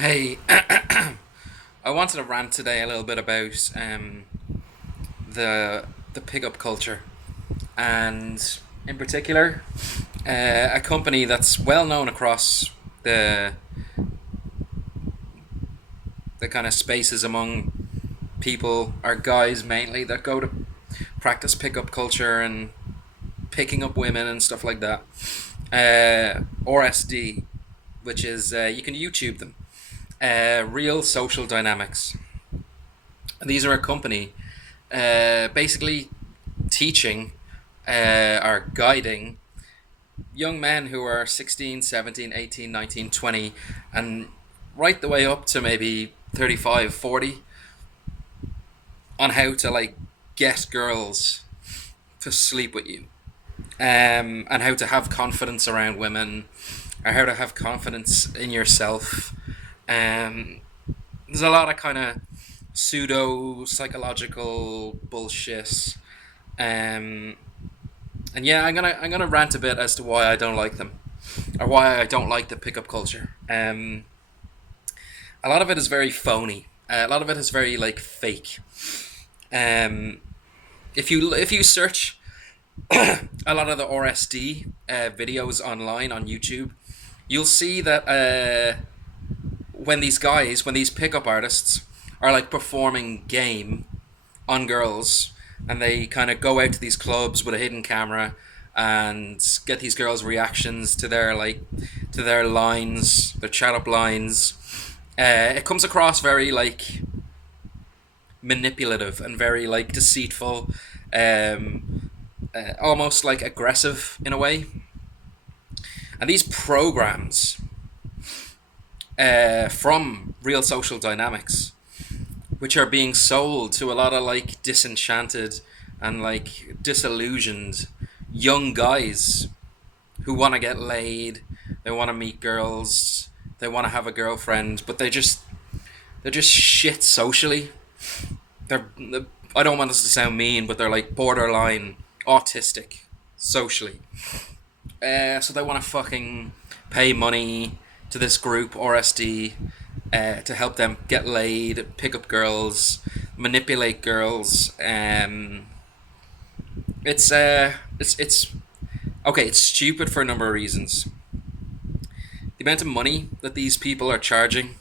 Hey, I wanted to rant today a little bit about the pickup culture, and in particular, a company that's well known across the the kind of spaces among people, or guys mainly, that go to practice pickup culture and picking up women and stuff like that. RSD, which is you can YouTube them. Real social dynamics. And these are a company basically teaching or guiding young men who are 16, 17, 18, 19, 20, and right the way up to maybe 35, 40, on how to like get girls to sleep with you, and how to have confidence around women, or how to have confidence in yourself. Um, there's a lot of kind of pseudo psychological bullshit. Um, and yeah, I'm gonna rant a bit as to why I don't like them, or why I don't like the pickup culture. A lot of it is very phony. A lot of it is very like fake. Um, if you search a lot of the RSD videos online on YouTube, you'll see that when these pickup artists are like performing game on girls, and they kind of go out to these clubs with a hidden camera and get these girls' reactions to their lines, their chat up lines. It comes across very like manipulative and very like deceitful, almost like aggressive in a way. And these programs from Real Social Dynamics, which are being sold to a lot of like disenchanted and like disillusioned young guys who want to get laid, they want to meet girls, they want to have a girlfriend, but they're just shit socially. They're I don't want this to sound mean, but they're like borderline autistic socially. So they want to fucking pay money to this group RSD to help them get laid, pick up girls, manipulate girls. It's okay. It's stupid for a number of reasons. The amount of money that these people are charging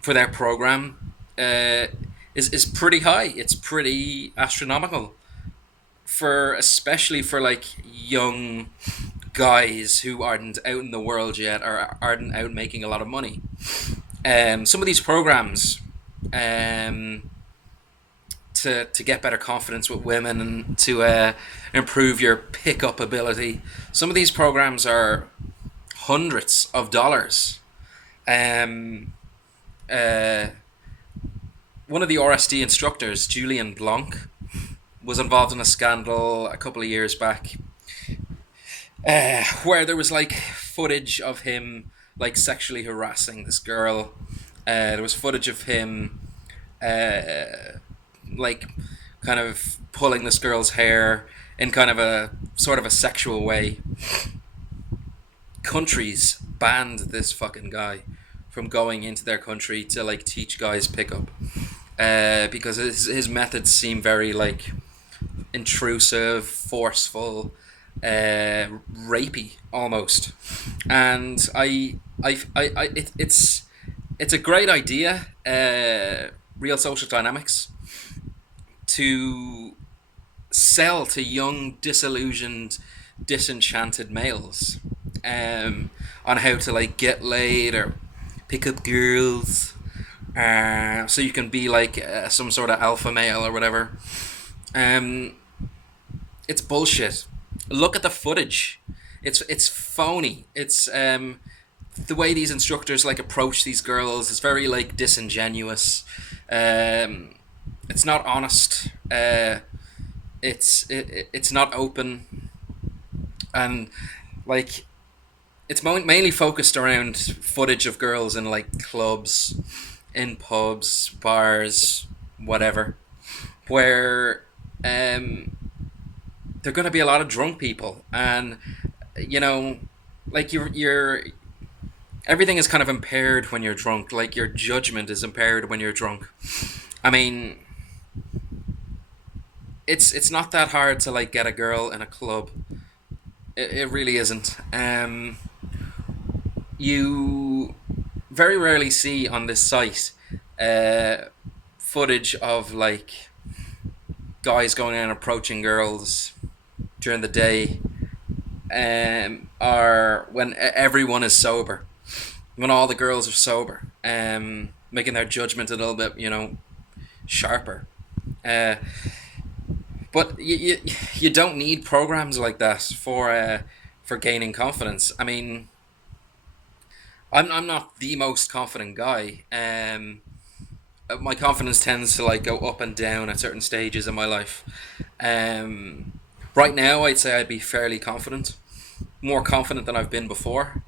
for their program is pretty high. It's pretty astronomical for especially for like young guys who aren't out in the world yet or aren't out making a lot of money. Some of these programs, um, to get better confidence with women and to improve your pickup ability, some of these programs are hundreds of dollars. Um, uh, One of the RSD instructors, Julian Blanc, was involved in a scandal a couple of years back, where there was like footage of him like sexually harassing this girl. There was footage of him uh, like kind of pulling this girl's hair in kind of a sort of a sexual way. Countries banned this fucking guy from going into their country to like teach guys pickup, because his methods seem very like intrusive, forceful, rapey almost. And it's a great idea, real social dynamics, to sell to young, disillusioned, disenchanted males, on how to like get laid or pick up girls, so you can be like some sort of alpha male or whatever. Um, it's bullshit. Look at the footage. It's phony. It's the way these instructors like approach these girls is very like disingenuous. It's not honest. It's not open, and like it's mainly focused around footage of girls in like clubs, in pubs, bars, whatever, where there are going to be a lot of drunk people, and you know, like you're everything is kind of impaired when you're drunk. Like your judgment is impaired when you're drunk. I mean, it's not that hard to like get a girl in a club. It really isn't. You very rarely see on this site uh, footage of like guys going in and approaching girls during the day, or when everyone is sober, when all the girls are sober, making their judgment a little bit, sharper. Uh, but you don't need programs like that for gaining confidence. I mean, I'm not the most confident guy. My confidence tends to like go up and down at certain stages in my life. Um, right now, I'd say I'd be fairly confident, more confident than I've been before.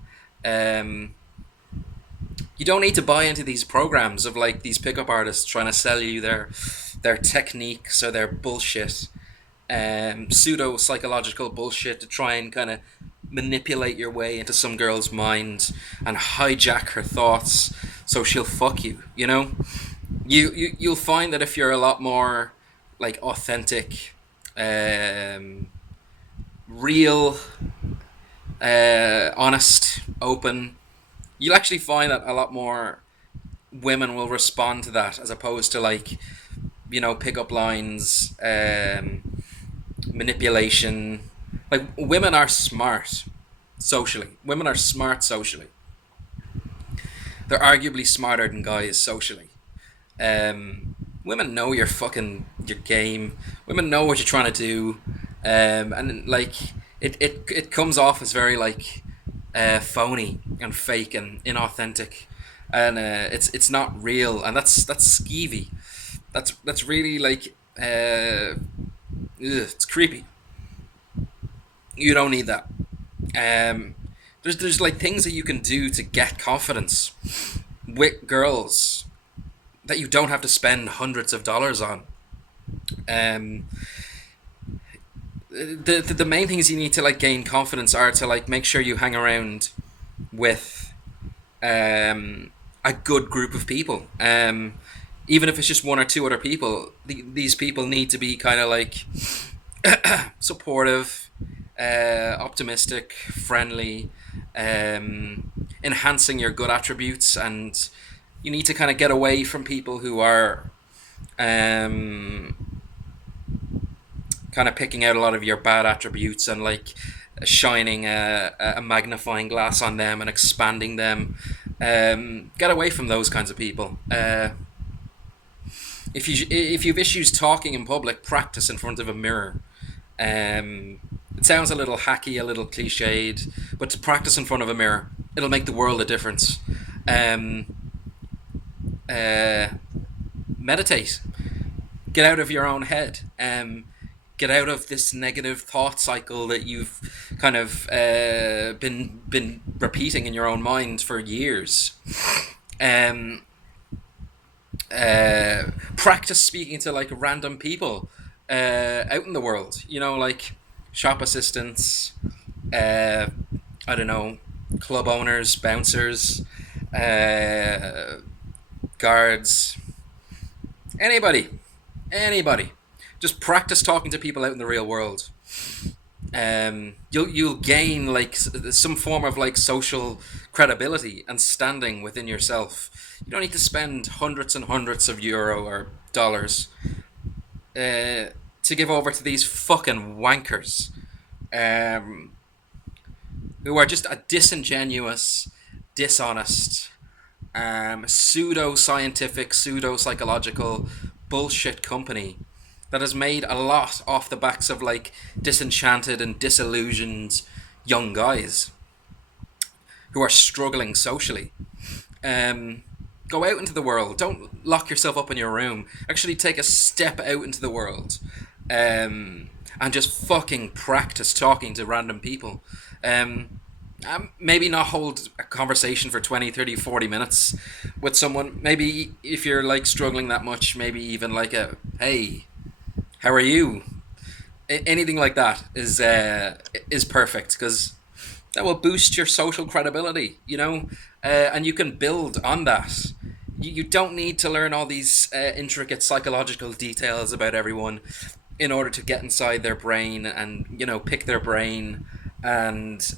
Um, you don't need to buy into these programs of like these pickup artists trying to sell you their techniques or their bullshit, pseudo psychological bullshit to try and kind of manipulate your way into some girl's mind and hijack her thoughts so she'll fuck you. You'll find that if you're a lot more like authentic, real, honest, open, you'll actually find that a lot more women will respond to that as opposed to like pickup lines, manipulation. Like women are smart socially. Women are smart socially. They're arguably smarter than guys socially. Women know your game. Women know what you're trying to do, and like it comes off as very like phony and fake and inauthentic, and it's not real, and that's skeevy. That's really like it's creepy. You don't need that. Um, there's like things that you can do to get confidence with girls that you don't have to spend hundreds of dollars on. Um, the main things you need to like gain confidence are to like make sure you hang around with a good group of people. Even if it's just one or two other people, these people need to be kind of like supportive, optimistic, friendly, enhancing your good attributes, and you need to kind of get away from people who are um, kind of picking out a lot of your bad attributes and like shining a magnifying glass on them and expanding them. Get away from those kinds of people. If you've issues talking in public, practice in front of a mirror. It sounds a little hacky, a little cliched, but to practice in front of a mirror, it'll make the world a difference. Um, uh, Meditate. Get out of your own head. Get out of this negative thought cycle that you've kind of been repeating in your own mind for years. Um, Practice speaking to like random people out in the world. Like shop assistants, uh, I don't know, club owners, bouncers, uh, guards, anybody, anybody. Just practice talking to people out in the real world. You'll gain like some form of like social credibility and standing within yourself. You don't need to spend hundreds and hundreds of euro or dollars to give over to these fucking wankers, um, who are just a disingenuous, dishonest, pseudo scientific, pseudo psychological bullshit company that has made a lot off the backs of like disenchanted and disillusioned young guys who are struggling socially. Go out into the world. Don't lock yourself up in your room. Actually, take a step out into the world, and just fucking practice talking to random people. Maybe not hold a conversation for 20, 30, 40 minutes with someone. Maybe if you're like struggling that much, maybe even like hey, how are you? Anything like that is perfect, because that will boost your social credibility, and you can build on that. You don't need to learn all these intricate psychological details about everyone in order to get inside their brain and pick their brain and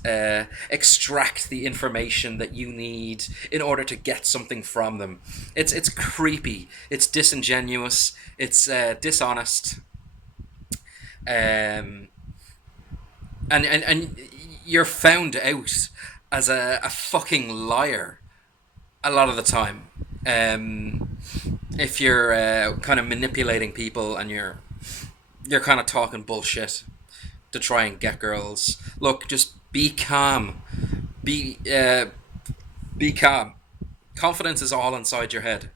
extract the information that you need in order to get something from them. It's creepy. It's disingenuous. It's dishonest. Um, and you're found out as a fucking liar a lot of the time. Um, if you're kind of manipulating people and you're kind of talking bullshit to try and get girls. Look, just be calm. Be be calm. Confidence is all inside your head.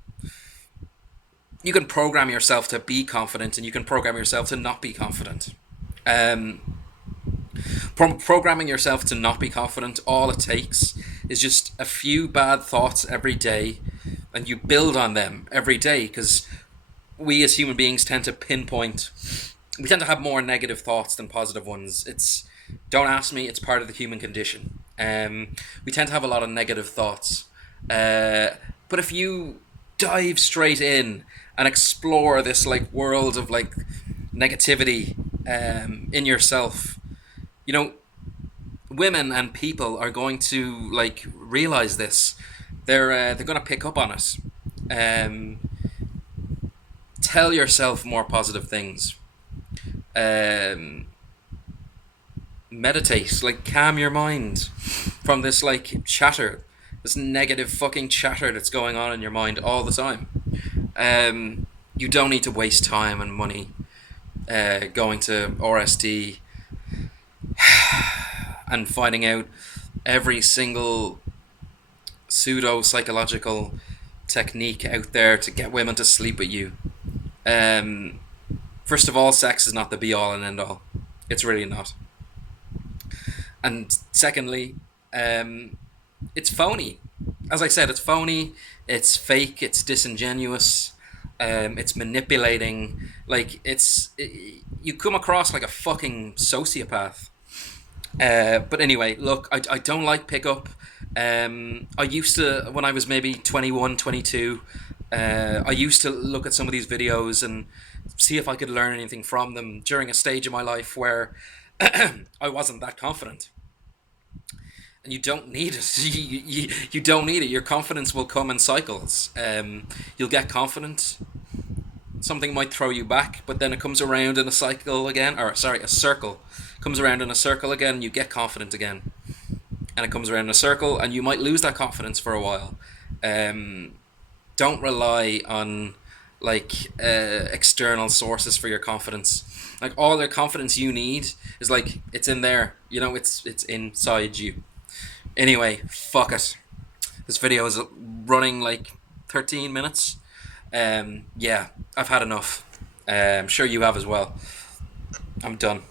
You can program yourself to be confident, and you can program yourself to not be confident. Um, Programming yourself to not be confident, all it takes is just a few bad thoughts every day, and you build on them every day because we as human beings tend to pinpoint. We tend to have more negative thoughts than positive ones. It's don't ask me. It's part of the human condition. We tend to have a lot of negative thoughts, but if you dive straight in and explore this like world of like negativity in yourself, you know, women and people are going to like realize this. They're going to pick up on it. Um, Tell yourself more positive things. Um, Meditate, like calm your mind from this like chatter, this negative fucking chatter that's going on in your mind all the time. You don't need to waste time and money going to RSD and finding out every single pseudo psychological technique out there to get women to sleep with you. Um, First of all, sex is not the be all and end all. It's really not. And secondly, um, it's phony. As I said, it's phony. It's fake. It's disingenuous. It's manipulating. You come across like a fucking sociopath. But anyway, look, I don't like pickup. I used to, when I was maybe 21, 22, I used to look at some of these videos and see if I could learn anything from them during a stage of my life where I wasn't that confident. And you don't need it. You don't need it. Your confidence will come in cycles. You'll get confident. Something might throw you back, but then it comes around in a cycle again, or sorry, a circle. Comes around in a circle again, and you get confident again. And it comes around in a circle, and you might lose that confidence for a while. Um, don't rely on external sources for your confidence. Like all the confidence you need is like it's in there. It's inside you. Anyway, fuck it. This video is running like 13 minutes. Yeah, I've had enough. I'm sure you have as well. I'm done.